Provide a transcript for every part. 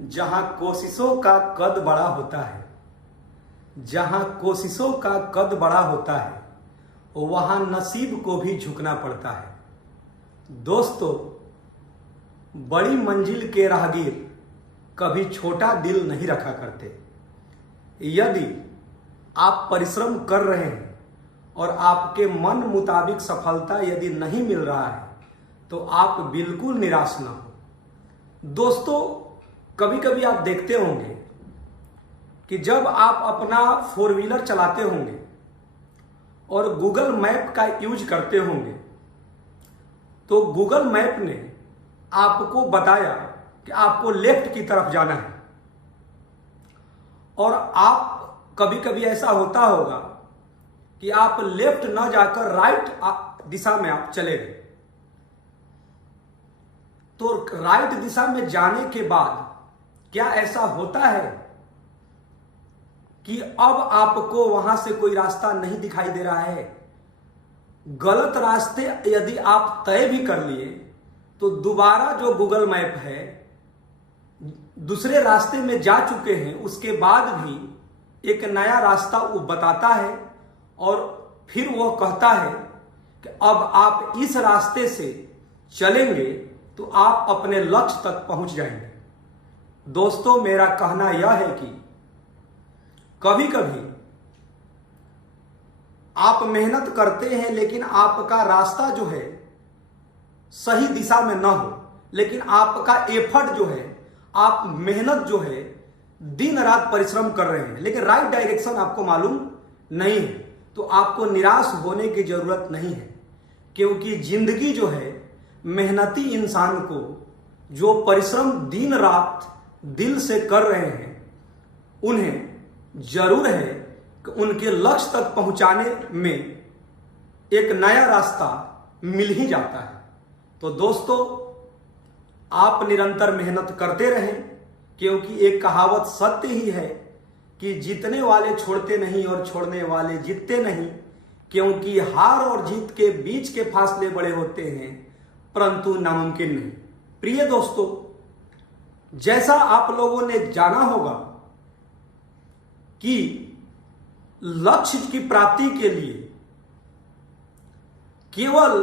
जहां कोशिशों का कद बड़ा होता है, जहां कोशिशों का कद बड़ा होता है, वहां नसीब को भी झुकना पड़ता है। दोस्तों, बड़ी मंजिल के राहगीर कभी छोटा दिल नहीं रखा करते। यदि आप परिश्रम कर रहे हैं और आपके मन मुताबिक सफलता यदि नहीं मिल रहा है तो आप बिल्कुल निराश न हो। दोस्तों, कभी कभी आप देखते होंगे कि जब आप अपना 4 व्हीलर चलाते होंगे और गूगल मैप का यूज करते होंगे तो गूगल मैप ने आपको बताया कि आपको लेफ्ट की तरफ जाना है, और आप कभी कभी ऐसा होता होगा कि आप लेफ्ट ना जाकर राइट दिशा में आप चले गए। तो राइट दिशा में जाने के बाद क्या ऐसा होता है कि अब आपको वहां से कोई रास्ता नहीं दिखाई दे रहा है? गलत रास्ते यदि आप तय भी कर लिए तो दोबारा जो गूगल मैप है दूसरे रास्ते में जा चुके हैं, उसके बाद भी एक नया रास्ता वो बताता है और फिर वो कहता है कि अब आप इस रास्ते से चलेंगे तो आप अपने लक्ष्य तक पहुंच जाएंगे। दोस्तों, मेरा कहना यह है कि कभी कभी आप मेहनत करते हैं लेकिन आपका रास्ता जो है सही दिशा में ना हो, लेकिन आपका एफर्ट जो है, आप मेहनत जो है, दिन रात परिश्रम कर रहे हैं लेकिन राइट डायरेक्शन आपको मालूम नहीं है, तो आपको निराश होने की जरूरत नहीं है। क्योंकि जिंदगी जो है, मेहनती इंसान को जो परिश्रम दिन रात दिल से कर रहे हैं, उन्हें जरूर है कि उनके लक्ष्य तक पहुंचाने में एक नया रास्ता मिल ही जाता है। तो दोस्तों, आप निरंतर मेहनत करते रहें, क्योंकि एक कहावत सत्य ही है कि जीतने वाले छोड़ते नहीं और छोड़ने वाले जीतते नहीं, क्योंकि हार और जीत के बीच के फासले बड़े होते हैं परंतु नामुमकिन नहीं। प्रिय दोस्तों, जैसा आप लोगों ने जाना होगा कि लक्ष्य की प्राप्ति के लिए केवल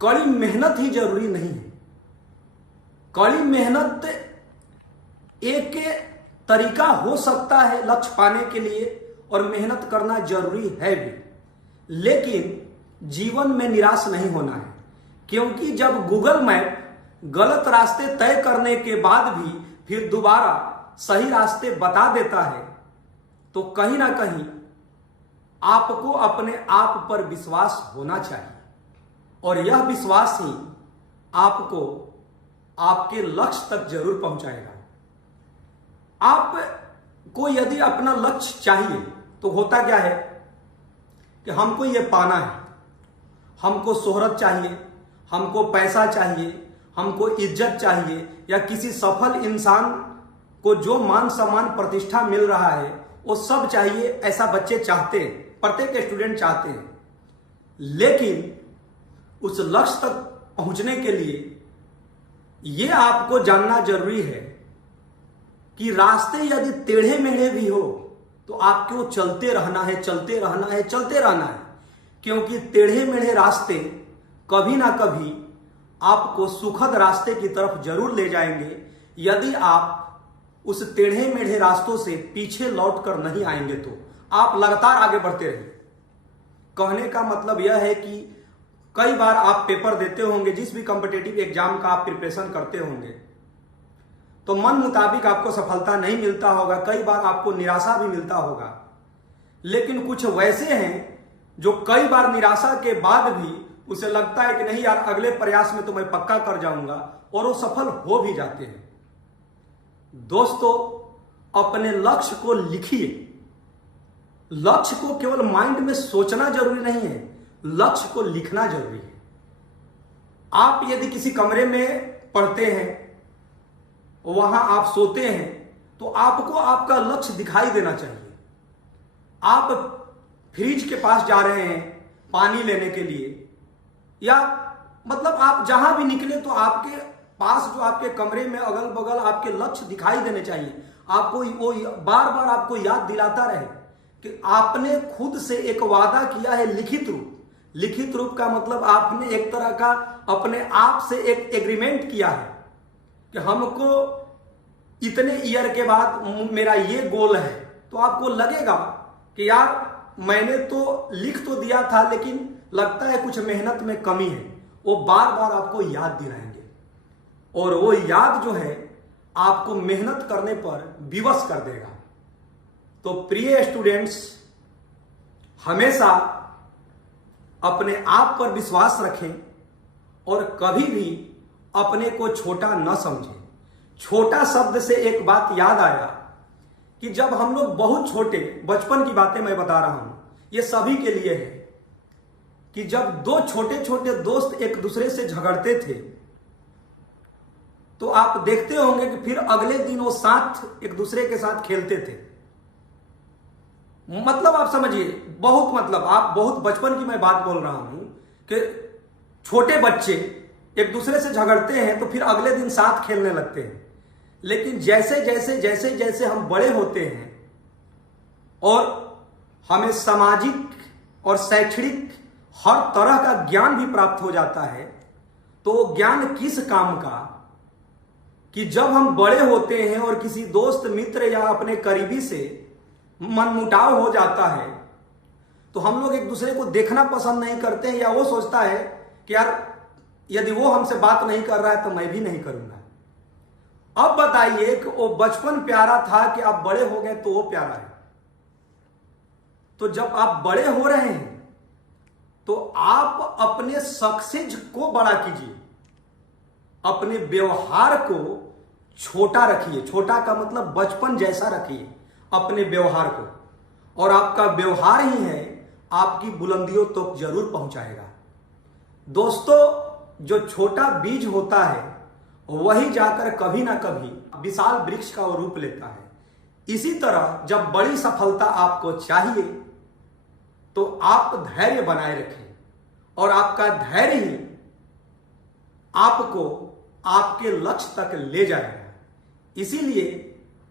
कड़ी मेहनत ही जरूरी नहीं है। कड़ी मेहनत एक तरीका हो सकता है लक्ष्य पाने के लिए और मेहनत करना जरूरी है भी, लेकिन जीवन में निराश नहीं होना है। क्योंकि जब गूगल मैप गलत रास्ते तय करने के बाद भी फिर दोबारा सही रास्ते बता देता है तो कहीं ना कहीं आपको अपने आप पर विश्वास होना चाहिए, और यह विश्वास ही आपको आपके लक्ष्य तक जरूर पहुंचाएगा। आपको यदि अपना लक्ष्य चाहिए तो होता क्या है कि हमको ये पाना है, हमको शोहरत चाहिए, हमको पैसा चाहिए, हमको इज्जत चाहिए, या किसी सफल इंसान को जो मान सम्मान प्रतिष्ठा मिल रहा है वो सब चाहिए। ऐसा बच्चे चाहते हैं, प्रत्येक स्टूडेंट चाहते हैं। लेकिन उस लक्ष्य तक पहुंचने के लिए यह आपको जानना जरूरी है कि रास्ते यदि टेढ़े मेढ़े भी हो तो आपको चलते रहना है, चलते रहना है, चलते रहना है। क्योंकि टेढ़े मेढ़े रास्ते कभी ना कभी आपको सुखद रास्ते की तरफ जरूर ले जाएंगे, यदि आप उस टेढ़े मेढ़े रास्तों से पीछे लौट कर नहीं आएंगे तो आप लगातार आगे बढ़ते रहिए। कहने का मतलब यह है कि कई बार आप पेपर देते होंगे, जिस भी कॉम्पिटिटिव एग्जाम का आप प्रिपरेशन करते होंगे, तो मन मुताबिक आपको सफलता नहीं मिलता होगा, कई बार आपको निराशा भी मिलता होगा। लेकिन कुछ वैसे हैं जो कई बार निराशा के बाद भी उसे लगता है कि नहीं यार, अगले प्रयास में तो मैं पक्का कर जाऊंगा, और वो सफल हो भी जाते हैं। दोस्तों, अपने लक्ष्य को लिखिए। लक्ष्य को केवल माइंड में सोचना जरूरी नहीं है, लक्ष्य को लिखना जरूरी है। आप यदि किसी कमरे में पढ़ते हैं, वहां आप सोते हैं, तो आपको आपका लक्ष्य दिखाई देना चाहिए। आप फ्रिज के पास जा रहे हैं पानी लेने के लिए, या मतलब आप जहां भी निकले तो आपके पास जो आपके कमरे में अगल बगल आपके लक्ष्य दिखाई देने चाहिए। आपको वो बार बार आपको याद दिलाता रहे कि आपने खुद से एक वादा किया है लिखित रूप। लिखित रूप का मतलब आपने एक तरह का अपने आप से एक एग्रीमेंट किया है कि हमको इतने ईयर के बाद मेरा ये गोल है। तो आपको लगेगा कि यार मैंने तो लिख तो दिया था लेकिन लगता है कुछ मेहनत में कमी है। वो बार बार आपको याद दिलाएंगे और वो याद जो है आपको मेहनत करने पर विवश कर देगा। तो प्रिय स्टूडेंट्स, हमेशा अपने आप पर विश्वास रखें और कभी भी अपने को छोटा न समझें। छोटा शब्द से एक बात याद आया कि जब हम लोग बहुत छोटे, बचपन की बातें मैं बता रहा हूं, ये सभी के लिए है कि जब दो छोटे छोटे दोस्त एक दूसरे से झगड़ते थे तो आप देखते होंगे कि फिर अगले दिन वो साथ एक दूसरे के साथ खेलते थे। मतलब आप समझिए, बहुत मतलब आप बहुत बचपन की मैं बात बोल रहा हूं कि छोटे बच्चे एक दूसरे से झगड़ते हैं तो फिर अगले दिन साथ खेलने लगते हैं। लेकिन जैसे जैसे जैसे जैसे हम बड़े होते हैं और हमें सामाजिक और शैक्षणिक हर तरह का ज्ञान भी प्राप्त हो जाता है, तो वो ज्ञान किस काम का कि जब हम बड़े होते हैं और किसी दोस्त मित्र या अपने करीबी से मनमुटाव हो जाता है तो हम लोग एक दूसरे को देखना पसंद नहीं करते हैं, या वो सोचता है कि यार यदि वो हमसे बात नहीं कर रहा है तो मैं भी नहीं करूंगा। अब बताइए कि वो बचपन प्यारा था कि आप बड़े हो गए तो वो प्यारा है। तो जब आप बड़े हो रहे हैं तो आप अपने सक्सेस को बड़ा कीजिए, अपने व्यवहार को छोटा रखिए। छोटा का मतलब बचपन जैसा रखिए अपने व्यवहार को, और आपका व्यवहार ही है आपकी बुलंदियों तक तो जरूर पहुंचाएगा। दोस्तों, जो छोटा बीज होता है वही जाकर कभी ना कभी विशाल वृक्ष का रूप लेता है। इसी तरह जब बड़ी सफलता आपको चाहिए तो आप धैर्य बनाए रखें, और आपका धैर्य ही आपको आपके लक्ष्य तक ले जाएगा। इसीलिए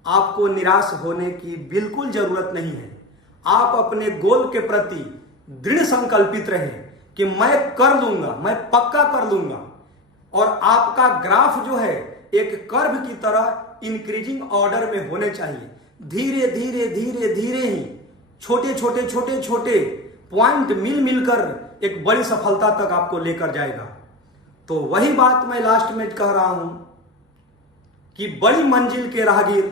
आपको निराश होने की बिल्कुल जरूरत नहीं है। आप अपने गोल के प्रति दृढ़ संकल्पित रहें कि मैं कर लूंगा, मैं पक्का कर लूंगा। और आपका ग्राफ जो है एक कर्व की तरह इंक्रीजिंग ऑर्डर में होने चाहिए। धीरे धीरे धीरे धीरे ही छोटे छोटे छोटे छोटे पॉइंट मिल मिलकर एक बड़ी सफलता तक आपको लेकर जाएगा। तो वही बात मैं लास्ट में कह रहा हूं कि बड़ी मंजिल के राहगीर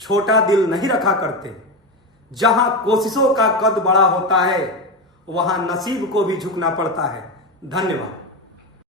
छोटा दिल नहीं रखा करते। जहां कोशिशों का कद बड़ा होता है वहां नसीब को भी झुकना पड़ता है। धन्यवाद।